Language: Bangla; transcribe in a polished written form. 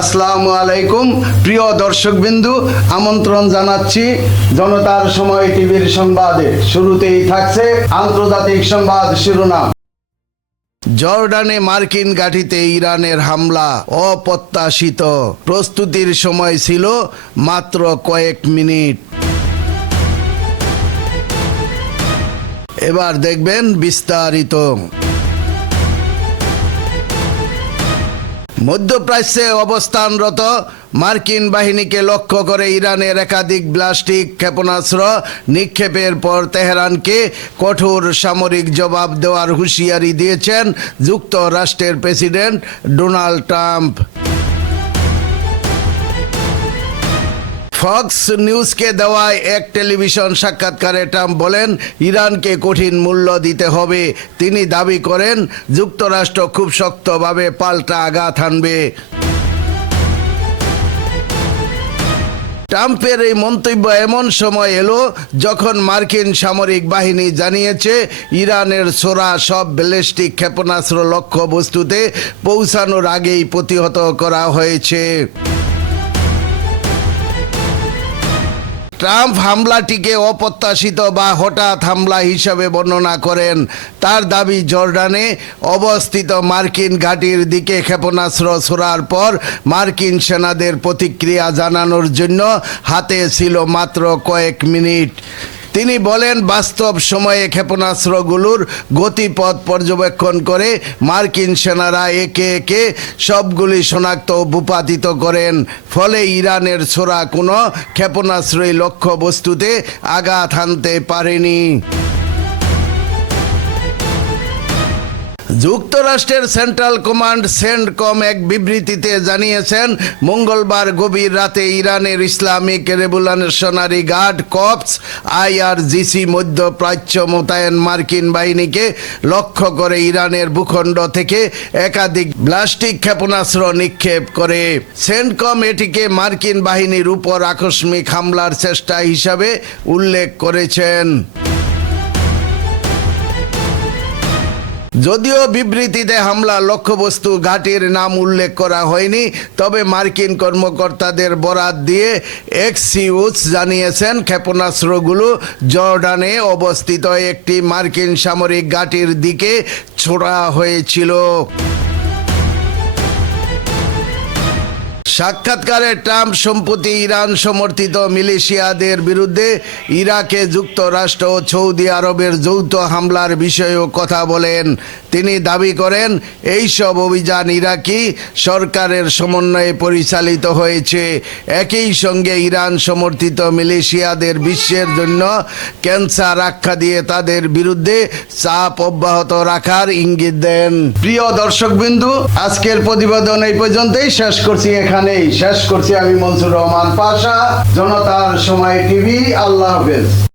আসসালামু আলাইকুম প্রিয় দর্শকবিন্দু, আমন্ত্রণ জানাচ্ছি জনতার সময় টিভির সংবাদে। শুরুতেই থাকছে আন্তর্জাতিক সংবাদ শিরোনাম। জর্ডানে মার্কিন ঘাঁটিতে ইরানের হামলা অপ্রত্যাশিত, প্রস্তুতির সময় ছিল মাত্র কয়েক মিনিট। এবার দেখবেন বিস্তারিত। মধ্যপ্রাচ্যে অবস্থানরত মার্কিন বাহিনীকে লক্ষ্য করে ইরানের একাধিক ব্যালিস্টিক ক্ষেপণাস্ত্র নিক্ষেপের পর তেহরানকে কঠোর সামরিক জবাব দেওয়ার হুঁশিয়ারি দিয়েছেন যুক্তরাষ্ট্রের প্রেসিডেন্ট ডোনাল্ড ট্রাম্প। ফক্স নিউজকে দেওয়া এক টেলিভিশন সাক্ষাৎকারে ট্রাম্প বলেন, ইরানকে কঠিন মূল্য দিতে হবে। তিনি দাবি করেন, যুক্তরাষ্ট্র খুব শক্তভাবে পাল্টা আঘাত হানবে। ট্রাম্পের এই মন্তব্য এমন সময় এলো যখন মার্কিন সামরিক বাহিনী জানিয়েছে ইরানের ছোড়া সব ব্যালিস্টিক ক্ষেপণাস্ত্র লক্ষ্যবস্তুতে পৌঁছানোর আগেই প্রতিহত করা হয়েছে। ট্রাম্প হামলাটিকে অপ্রত্যাশিত বা হঠাৎ হামলা হিসাবে বর্ণনা করেন। তার দাবি, জর্ডানে অবস্থিত মার্কিন ঘাঁটির দিকে ক্ষেপণাস্ত্র ছোড়ার পর মার্কিন সেনাদের প্রতিক্রিয়া জানানোর জন্য হাতে ছিল মাত্র কয়েক মিনিট। তিনি বলেন, বাস্তব সময়ে ক্ষেপণাস্ত্রগুলোর গতিপথ পর্যবেক্ষণ করে মার্কিন সেনারা একে একে সবগুলি শনাক্ত ও ভূপাতিত করেন। ফলে ইরানের ছোড়া কোনো ক্ষেপণাস্ত্রই লক্ষ্যবস্তুতে আঘাত হানতে পারেনি। যুক্তরাষ্ট্রের সেন্ট্রাল কমান্ড সেন্টকম এক বিবৃতিতে জানিয়েছেন, মঙ্গলবার গভীর রাতে ইরানের Islamic revolutionary guard corps IRGC মধ্যপ্রাচ্য মোতায়েন মার্কিন বাহিনীকে লক্ষ্য করে ইরানের ভূখণ্ড থেকে একাধিক ব্যালিস্টিক ক্ষেপণাস্ত্র নিক্ষেপ করে। সেন্টকম এটিকে মার্কিন বাহিনীর উপর আকস্মিক হামলার চেষ্টা হিসাবে উল্লেখ করেছেন। যদিও বিবৃতিতে হামলা লক্ষ্যবস্তু ঘাঁটির নাম উল্লেখ করা হয়নি, তবে মার্কিন কর্মকর্তাদের বরাত দিয়ে এক্সিউস জানিয়েছেন, ক্ষেপণাস্ত্রগুলো জর্ডানে অবস্থিত একটি মার্কিন সামরিক ঘাঁটির দিকে ছোড়া হয়েছিল। সাক্ষাৎকারে ট্রাম্প সম্প্রতি ইরান সমর্থিত মিলিশিয়াদের বিরুদ্ধে ইরাকে যুক্তরাষ্ট্র ও সৌদি আরবের যৌথ হামলার বিষয়েও কথা বলেন। তিনি দাবি করেন, এইসব অভিযান ইরাকি সরকারের সমন্বয়ে পরিচালিত হয়েছে। একই সঙ্গে ইরান সমর্থিত মিলিশিয়াদের বিশ্বের জন্য ক্যান্সার আখ্যা দিয়ে তাদের বিরুদ্ধে চাপ অব্যাহত রাখার ইঙ্গিত দেন। প্রিয় দর্শকবিন্দু, আজকের প্রতিবেদন এই পর্যন্তই শেষ করছি। শেষ করছি আমি মনসুর রহমান পাশা, জনতার সময় টিভি। আল্লাহ হাফেজ।